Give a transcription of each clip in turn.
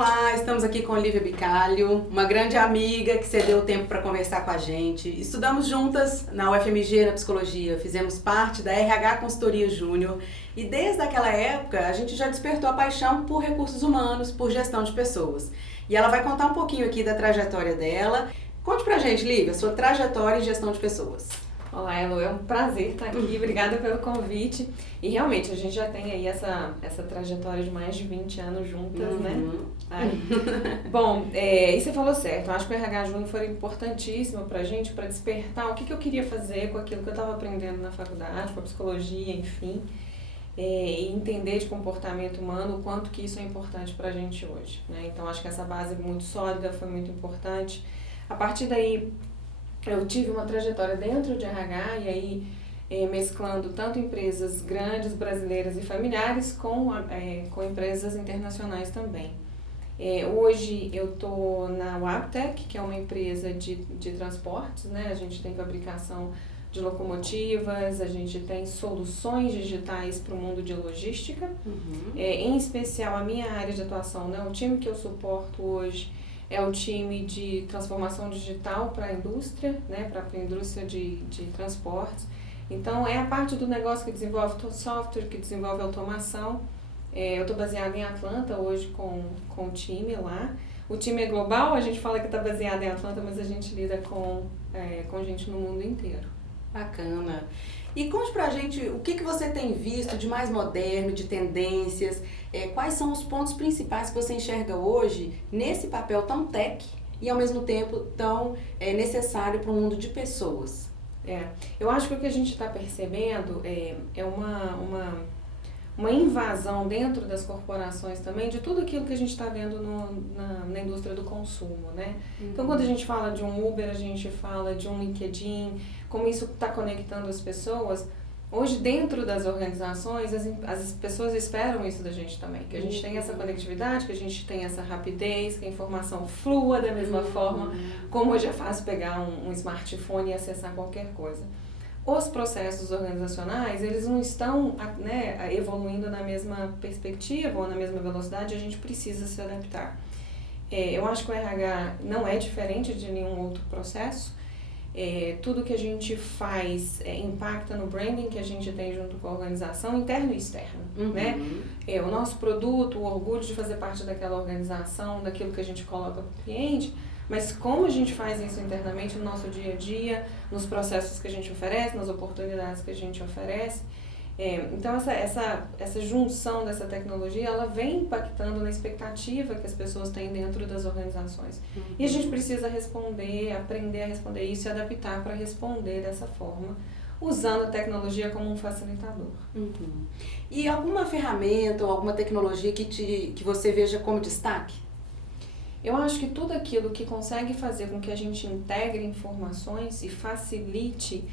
Olá, estamos aqui com Olivia Bicalho, uma grande amiga que cedeu o tempo para conversar com a gente. Estudamos juntas na UFMG na psicologia, fizemos parte da RH Consultoria Júnior e desde aquela época a gente já despertou a paixão por recursos humanos, por gestão de pessoas. E ela vai contar um pouquinho aqui da trajetória dela. Conte pra gente, Lívia, sua trajetória em gestão de pessoas. Olá, Elo, é um prazer estar aqui, obrigada pelo convite. E realmente, a gente já tem aí essa trajetória de mais de 20 anos juntas, né? Bom, e você falou certo, eu acho que o RH Júnior foi importantíssimo pra gente, pra despertar o que eu queria fazer com aquilo que eu estava aprendendo na faculdade, com a psicologia, enfim. E entender de comportamento humano o quanto que isso é importante pra gente hoje, né? Então, acho que essa base muito sólida foi muito importante. A partir daí, eu tive uma trajetória dentro de RH e aí mesclando tanto empresas grandes, brasileiras e familiares com empresas internacionais também. Hoje eu estou na Wabtec, que é uma empresa de transportes, né? A gente tem fabricação de locomotivas, a gente tem soluções digitais para o mundo de logística. Em especial a minha área de atuação, né? O time que eu suporto hoje é o time de transformação digital para a indústria, né, para a indústria de transportes. Então, é a parte do negócio que desenvolve software, que desenvolve automação. Eu estou baseada em Atlanta hoje com o time lá. O time é global, a gente fala que está baseado em Atlanta, mas a gente lida com gente no mundo inteiro. Bacana. E conte pra gente o que você tem visto de mais moderno, de tendências, quais são os pontos principais que você enxerga hoje nesse papel tão tech e ao mesmo tempo tão necessário para um mundo de pessoas? Eu acho que o que a gente está percebendo é uma invasão dentro das corporações também de tudo aquilo que a gente está vendo na indústria do consumo, né? Então, quando a gente fala de um Uber, a gente fala de um LinkedIn, como isso está conectando as pessoas. Hoje, dentro das organizações, as pessoas esperam isso da gente também, que a gente tenha essa conectividade, que a gente tenha essa rapidez, que a informação flua da mesma forma, como hoje é fácil pegar um smartphone e acessar qualquer coisa. Os processos organizacionais, eles não estão evoluindo na mesma perspectiva ou na mesma velocidade, a gente precisa se adaptar. Eu acho que o RH não é diferente de nenhum outro processo. Tudo que a gente faz impacta no branding que a gente tem junto com a organização, interno e externo, né? O nosso produto, o orgulho de fazer parte daquela organização, daquilo que a gente coloca para o cliente, mas como a gente faz isso internamente no nosso dia a dia, nos processos que a gente oferece, nas oportunidades que a gente oferece. Então essa junção dessa tecnologia, ela vem impactando na expectativa que as pessoas têm dentro das organizações. E a gente precisa aprender a responder isso e adaptar para responder dessa forma, usando a tecnologia como um facilitador. E alguma ferramenta ou alguma tecnologia que você veja como destaque? Eu acho que tudo aquilo que consegue fazer com que a gente integre informações e facilite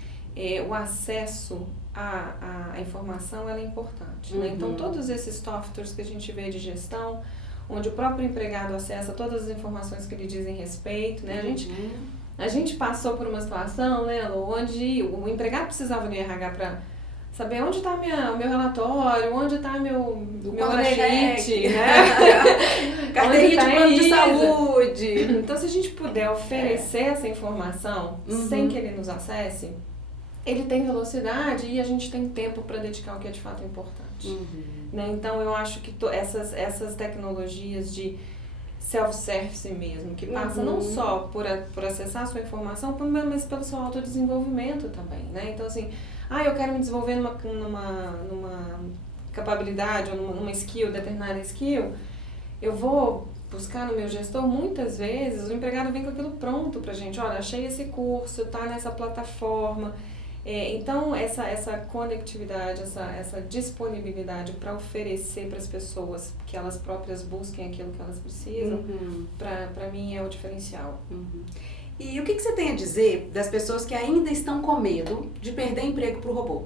o acesso à informação, ela é importante, né? Então, todos esses softwares que a gente vê de gestão, onde o próprio empregado acessa todas as informações que lhe dizem respeito, né? A gente passou por uma situação, né, onde o empregado precisava do RH para saber onde está o meu relatório, onde está meu limite, né? Carteirinha de plano de saúde. Então, se a gente puder oferecer essa informação sem que ele nos acesse, ele tem velocidade e a gente tem tempo para dedicar ao que é de fato importante. Né? Então, eu acho que essas tecnologias de self-service mesmo, que passa não só por acessar a sua informação, mas pelo seu autodesenvolvimento também. Né? Então, assim, eu quero me desenvolver numa capacidade ou numa skill, determinada skill, eu vou buscar no meu gestor, muitas vezes o empregado vem com aquilo pronto pra gente. Olha, achei esse curso, tá nessa plataforma. Então, essa conectividade, essa disponibilidade para oferecer para as pessoas que elas próprias busquem aquilo que elas precisam, para mim é o diferencial. E o que você tem a dizer das pessoas que ainda estão com medo de perder emprego para o robô?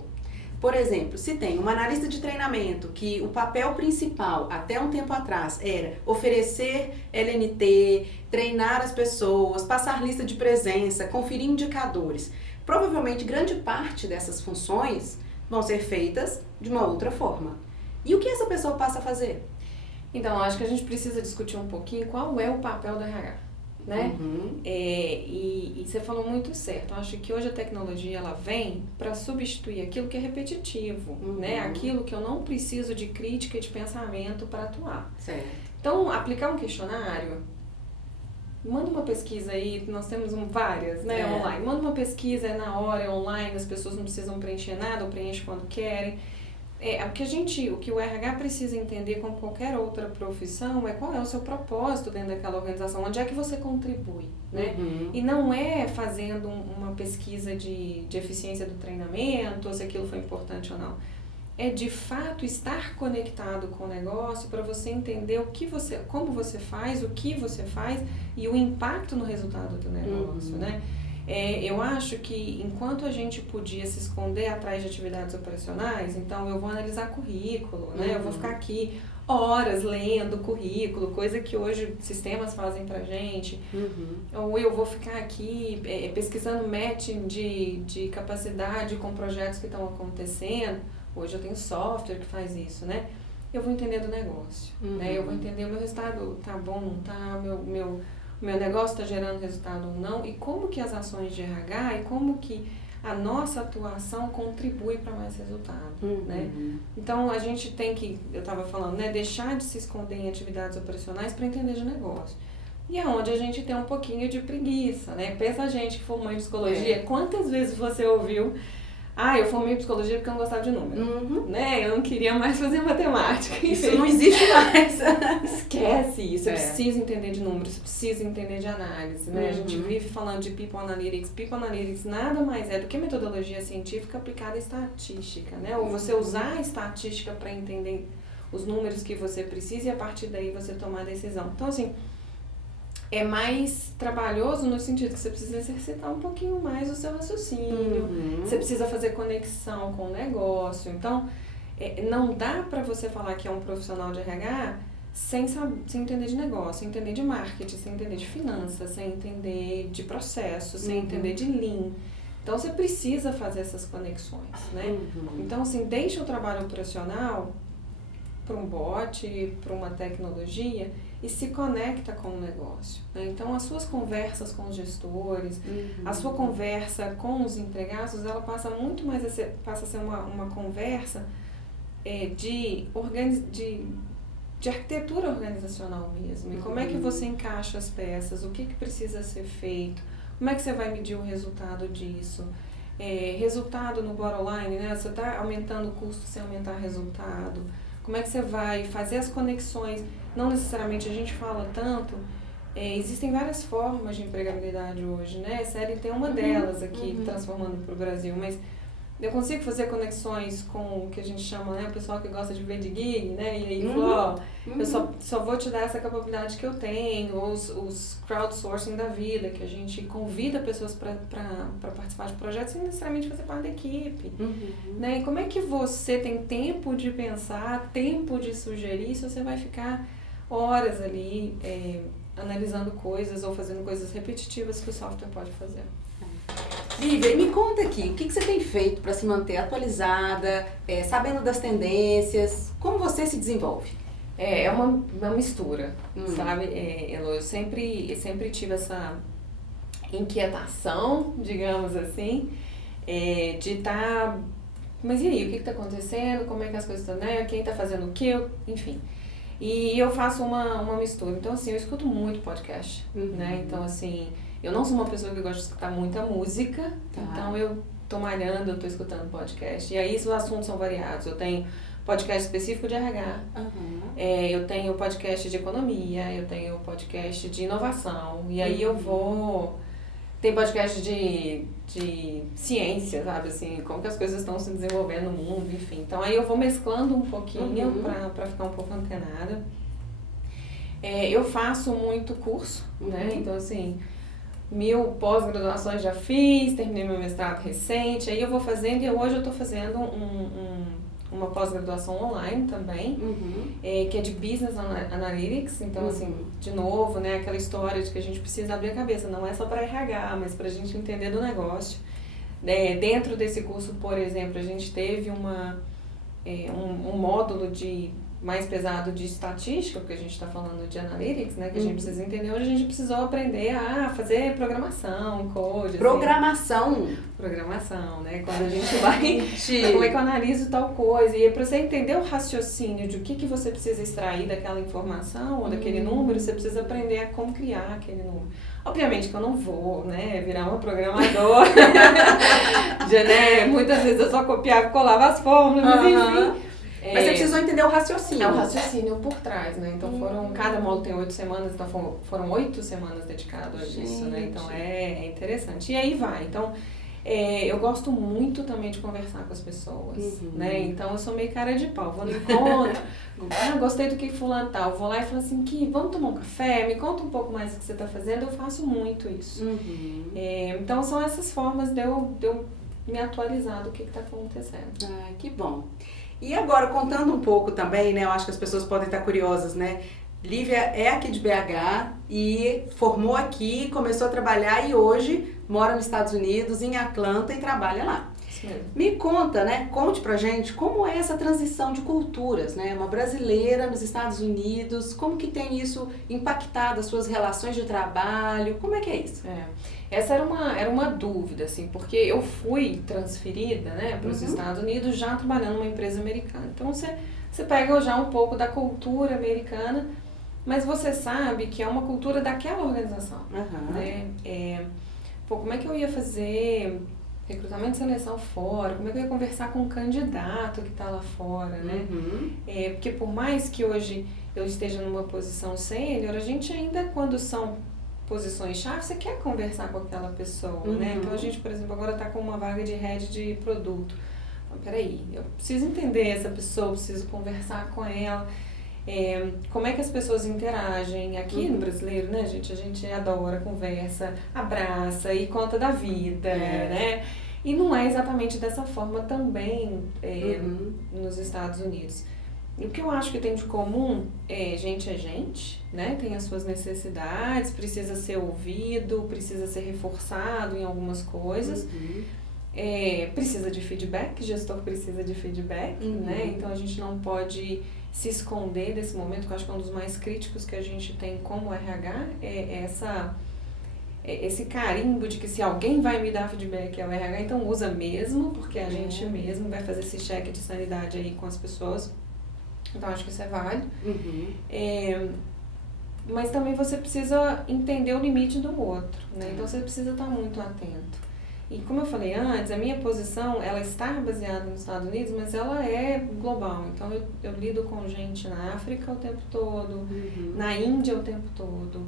Por exemplo, se tem uma analista de treinamento que o papel principal, até um tempo atrás, era oferecer LNT, treinar as pessoas, passar lista de presença, conferir indicadores, provavelmente grande parte dessas funções vão ser feitas de uma outra forma. E o que essa pessoa passa a fazer? Então, acho que a gente precisa discutir um pouquinho qual é o papel do RH, né? E você falou muito certo. Eu acho que hoje a tecnologia ela vem para substituir aquilo que é repetitivo, né? Aquilo que eu não preciso de crítica e de pensamento para atuar. Certo. Então, aplicar um questionário, manda uma pesquisa aí, nós temos várias, né, online. Manda uma pesquisa, é na hora, é online, as pessoas não precisam preencher nada, ou preenchem quando querem. O que o RH precisa entender, como qualquer outra profissão, é qual é o seu propósito dentro daquela organização, onde é que você contribui, né? E não é fazendo uma pesquisa de eficiência do treinamento, ou se aquilo foi importante ou não. É de fato estar conectado com o negócio para você entender como você faz, o que você faz e o impacto no resultado do negócio, né? Eu acho que enquanto a gente podia se esconder atrás de atividades operacionais, então eu vou analisar currículo, né? Eu vou ficar aqui horas lendo currículo, coisa que hoje sistemas fazem pra gente. Ou eu vou ficar aqui pesquisando matching de capacidade com projetos que estão acontecendo. Hoje eu tenho software que faz isso, né? Eu vou entender do negócio, né? Eu vou entender o meu resultado tá bom, não tá, meu negócio está gerando resultado ou não, e como que as ações de RH e como que a nossa atuação contribui para mais resultado, né? Então a gente tem que, eu estava falando, né, deixar de se esconder em atividades operacionais para entender de negócio. E é onde a gente tem um pouquinho de preguiça, né? Pensa a gente que formou em psicologia, quantas vezes você ouviu: eu formei em psicologia porque eu não gostava de número, né? Eu não queria mais fazer matemática. Isso não existe mais. Esquece isso. Eu preciso entender de números, preciso entender de análise, né? A gente vive falando de People Analytics. People Analytics nada mais é do que metodologia científica aplicada à estatística, né? Ou você usar a estatística para entender os números que você precisa e a partir daí você tomar a decisão. Então, assim, é mais trabalhoso no sentido que você precisa exercitar um pouquinho mais o seu raciocínio, você precisa fazer conexão com o negócio. Então, não dá para você falar que é um profissional de RH sem entender de negócio, sem entender de marketing, sem entender de finanças, sem entender de processo, sem entender de Lean. Então, você precisa fazer essas conexões, né? Então, assim, deixa o trabalho operacional para um bot, para uma tecnologia e se conecta com o negócio, né? Então, as suas conversas com os gestores, a sua conversa com os empregados, ela passa muito mais passa a ser uma conversa de arquitetura organizacional mesmo. E como é que você encaixa as peças, o que precisa ser feito, como é que você vai medir o resultado disso. Resultado no bottom line, né? Você está aumentando o custo sem aumentar resultado. Como é que você vai fazer as conexões? Não necessariamente a gente fala tanto, existem várias formas de empregabilidade hoje, né? A CLT é uma delas aqui, transformando para o Brasil, mas eu consigo fazer conexões com o que a gente chama, né, o pessoal que gosta de ver de gig, né? E aí falou, eu só vou te dar essa capacidade que eu tenho, ou os crowdsourcing da vida, que a gente convida pessoas para participar de projetos sem necessariamente fazer parte da equipe. Né? E como é que você tem tempo de pensar, tempo de sugerir, se você vai ficar horas ali analisando coisas ou fazendo coisas repetitivas que o software pode fazer? Lívia, me conta aqui, o que você tem feito para se manter atualizada, sabendo das tendências, como você se desenvolve? É uma mistura, sabe, Elo? Eu sempre tive essa inquietação, digamos assim, de estar... Mas e aí, o que está acontecendo? Como é que as coisas estão, né? Quem está fazendo o quê? Enfim. E eu faço uma mistura. Então, assim, eu escuto muito podcast, né? Então, assim... Eu não sou uma pessoa que gosta de escutar muita música, então eu tô malhando, eu tô escutando podcast. E aí os assuntos são variados. Eu tenho podcast específico de RH, eu tenho podcast de economia, eu tenho podcast de inovação. E aí eu vou... Tem podcast de ciência, sabe? Assim, como que as coisas estão se desenvolvendo no mundo, enfim. Então aí eu vou mesclando um pouquinho pra ficar um pouco antenada. Eu faço muito curso, né? Então, assim... 1000 pós-graduações já fiz, terminei meu mestrado recente, aí eu vou fazendo, e hoje eu estou fazendo uma pós-graduação online também, que é de Business Analytics, então assim, de novo, né, aquela história de que a gente precisa abrir a cabeça, não é só para RH, mas para a gente entender do negócio. Dentro desse curso, por exemplo, a gente teve um módulo de mais pesado de estatística, porque a gente está falando de analytics, né? Que a gente precisa entender onde a gente precisou aprender a fazer programação, code. Programação? Assim. Programação, né? Quando a gente vai... como é que eu analiso tal coisa? E para você entender o raciocínio de o que você precisa extrair daquela informação ou daquele número, você precisa aprender a como criar aquele número. Obviamente que eu não vou, né, virar uma programadora. Já, né, muitas vezes eu só copiava e colava as fórmulas, mas enfim... Mas você precisou entender o raciocínio. É o raciocínio por trás, né? Então cada módulo tem 8 semanas, então foram 8 semanas dedicadas a isso, né? Então é interessante. E aí vai. Então eu gosto muito também de conversar com as pessoas, né? Então eu sou meio cara de pau. Vou no encontro, gostei do que fulano tal. Vou lá e falo assim, vamos tomar um café? Me conta um pouco mais do que você está fazendo. Eu faço muito isso. Então são essas formas de eu me atualizar do que está acontecendo. Ai, que bom. E agora, contando um pouco também, né, eu acho que as pessoas podem estar curiosas, né? Lívia é aqui de BH e formou aqui, começou a trabalhar e hoje mora nos Estados Unidos, em Atlanta, e trabalha lá. Isso mesmo. Me conta, né, conte pra gente como é essa transição de culturas, né? Uma brasileira nos Estados Unidos, como que tem isso impactado as suas relações de trabalho, como é que é isso? Essa era uma dúvida, assim, porque eu fui transferida, né, para os Estados Unidos já trabalhando numa empresa americana. Então você pega já um pouco da cultura americana, mas você sabe que é uma cultura daquela organização, né? Como é que eu ia fazer recrutamento e seleção fora? Como é que eu ia conversar com um candidato que está lá fora, né? Porque por mais que hoje eu esteja numa posição sênior, a gente ainda, quando são posições-chave, você quer conversar com aquela pessoa, né? Então a gente, por exemplo, agora está com uma vaga de head de produto. Então, peraí, eu preciso entender essa pessoa, preciso conversar com ela. Como é que as pessoas interagem aqui no brasileiro, né, gente? A gente adora, conversa, abraça e conta da vida, né? E não é exatamente dessa forma também nos Estados Unidos. O que eu acho que tem de comum é gente, né? Tem as suas necessidades, precisa ser ouvido, precisa ser reforçado em algumas coisas. Precisa de feedback, gestor precisa de feedback, né? Então a gente não pode se esconder desse momento, que eu acho que é um dos mais críticos que a gente tem como RH, esse carimbo de que se alguém vai me dar feedback é o RH, então usa mesmo, porque a gente mesmo vai fazer esse cheque de sanidade aí com as pessoas. Então acho que isso é válido. Mas também você precisa entender o limite do outro, né? Então você precisa estar muito atento. E como eu falei antes, a minha posição, ela está baseada nos Estados Unidos, mas ela é global. Então eu lido com gente na África o tempo todo, na Índia o tempo todo,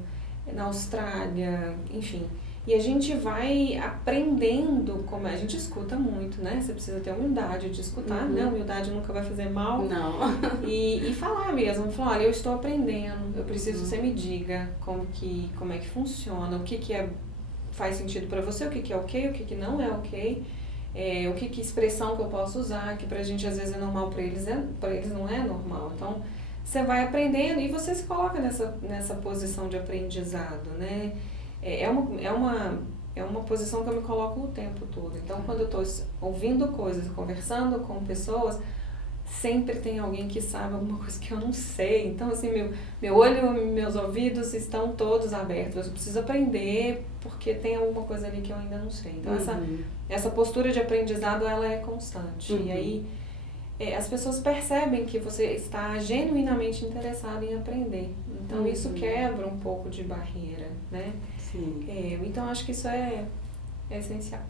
na Austrália, enfim. E a gente vai aprendendo, como a gente escuta muito, né? Você precisa ter humildade de escutar, né? Humildade nunca vai fazer mal. Não. E falar mesmo, falar, olha, eu estou aprendendo, eu preciso que você me diga como é que funciona, o que faz sentido para você, o que é ok, o que não é ok, o que expressão que eu posso usar, que pra gente às vezes é normal, pra eles não é normal. Então, você vai aprendendo e você se coloca nessa posição de aprendizado, né? É uma posição que eu me coloco o tempo todo. Então, quando eu estou ouvindo coisas, conversando com pessoas, sempre tem alguém que sabe alguma coisa que eu não sei. Então, assim, meu olho e meus ouvidos estão todos abertos. Eu preciso aprender porque tem alguma coisa ali que eu ainda não sei. Então, essa postura de aprendizado, ela é constante. E aí, as pessoas percebem que você está genuinamente interessado em aprender. Então, isso quebra um pouco de barreira, né? Sim. Então, acho que isso é essencial.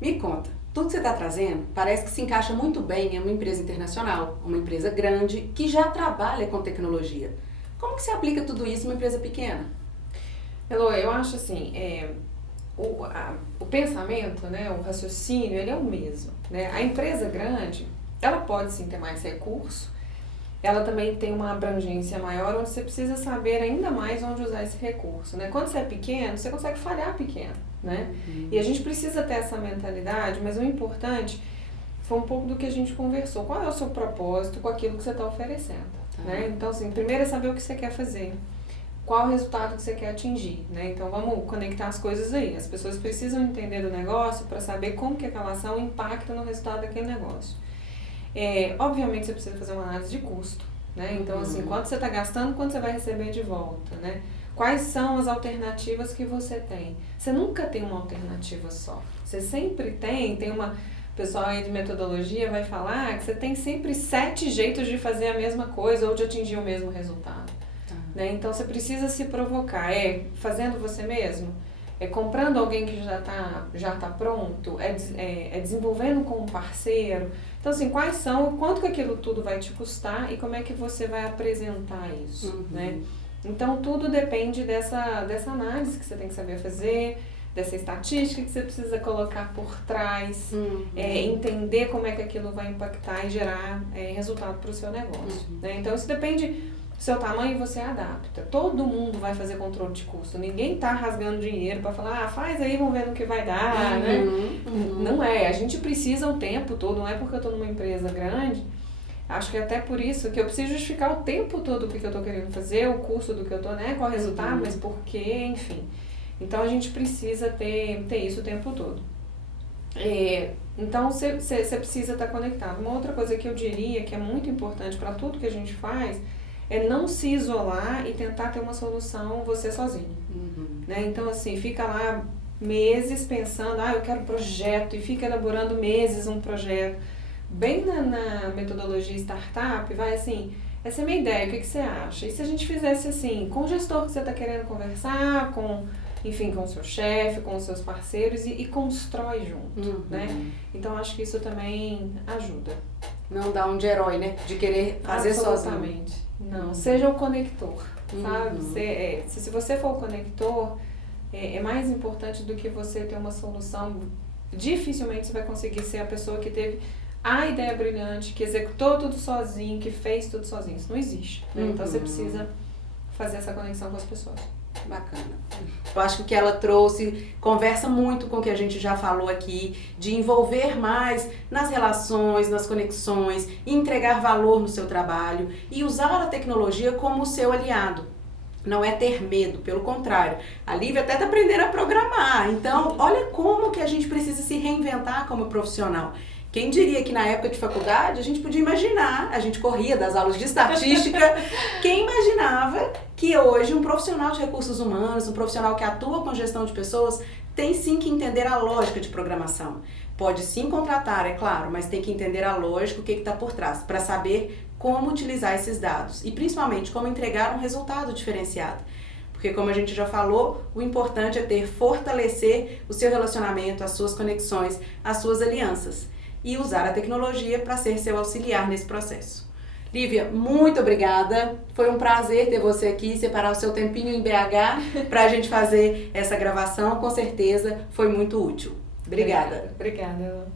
Me conta, tudo que você está trazendo parece que se encaixa muito bem em uma empresa internacional, uma empresa grande, que já trabalha com tecnologia. Como que você aplica tudo isso em uma empresa pequena? Elô, eu acho assim, o pensamento, né, o raciocínio, ele é o mesmo, né? A empresa grande, ela pode sim ter mais recurso, ela também tem uma abrangência maior, onde você precisa saber ainda mais onde usar esse recurso, né? Quando você é pequeno, você consegue falhar pequeno, né? E a gente precisa ter essa mentalidade, mas o importante foi um pouco do que a gente conversou. Qual é o seu propósito com aquilo que você está oferecendo, né? Então, assim, primeiro é saber o que você quer fazer. Qual o resultado que você quer atingir, né? Então, vamos conectar as coisas aí. As pessoas precisam entender do negócio para saber como que aquela ação impacta no resultado daquele negócio. Obviamente você precisa fazer uma análise de custo, né? Então, assim, quanto você está gastando, quanto você vai receber de volta, né? Quais são as alternativas que você tem? Você nunca tem uma alternativa só. Você sempre tem uma... O pessoal aí de metodologia vai falar que você tem sempre 7 jeitos de fazer a mesma coisa ou de atingir o mesmo resultado. Né? Então, você precisa se provocar. Fazendo você mesmo? Comprando alguém que já tá pronto? Desenvolvendo com um parceiro? Então, assim, quais são, quanto que aquilo tudo vai te custar e como é que você vai apresentar isso, né? Então, tudo depende dessa análise que você tem que saber fazer, dessa estatística que você precisa colocar por trás, entender como é que aquilo vai impactar e gerar resultado para o seu negócio, né? Então, isso depende do seu tamanho e você adapta. Todo mundo vai fazer controle de custo. Ninguém tá rasgando dinheiro para falar, faz aí, vamos ver no que vai dar, né? Não é. A gente precisa o tempo todo, não é porque eu tô numa empresa grande. Acho que é até por isso que eu preciso justificar o tempo todo o que eu tô querendo fazer, o custo do que eu tô, né? Qual é o resultado, mas por quê, enfim. Então, a gente precisa ter isso o tempo todo. Então, você precisa estar conectado. Uma outra coisa que eu diria que é muito importante para tudo que a gente faz é não se isolar e tentar ter uma solução você sozinho. Né? Então, assim, fica lá meses pensando, eu quero projeto, e fica elaborando meses um projeto. Bem na metodologia startup, vai assim, essa é a minha ideia, o que você acha? E se a gente fizesse assim, com o gestor que você está querendo conversar, com o seu chefe, com os seus parceiros e constrói junto, né? Então, acho que isso também ajuda. Não dá um de herói, né? De querer fazer sozinho. Absolutamente. Não, seja o conector, sabe? Se você for o conector, é mais importante do que você ter uma solução. Dificilmente você vai conseguir ser a pessoa que teve a ideia brilhante, que executou tudo sozinho, que fez tudo sozinho. Isso não existe. Né? Então, você precisa fazer essa conexão com as pessoas. Bacana. Eu acho que o que ela trouxe conversa muito com o que a gente já falou aqui, de envolver mais nas relações, nas conexões, entregar valor no seu trabalho e usar a tecnologia como o seu aliado. Não é ter medo, pelo contrário. A Lívia até está aprendendo a programar. Então, olha como que a gente precisa se reinventar como profissional. Quem diria que na época de faculdade a gente podia imaginar, a gente corria das aulas de estatística, quem imaginava que hoje um profissional de recursos humanos, um profissional que atua com gestão de pessoas, tem sim que entender a lógica de programação. Pode sim contratar, é claro, mas tem que entender a lógica, o que está por trás, para saber como utilizar esses dados e principalmente como entregar um resultado diferenciado. Porque como a gente já falou, o importante é fortalecer o seu relacionamento, as suas conexões, as suas alianças. E usar a tecnologia para ser seu auxiliar nesse processo. Lívia, muito obrigada. Foi um prazer ter você aqui, separar o seu tempinho em BH para a gente fazer essa gravação. Com certeza foi muito útil. Obrigada. Obrigada.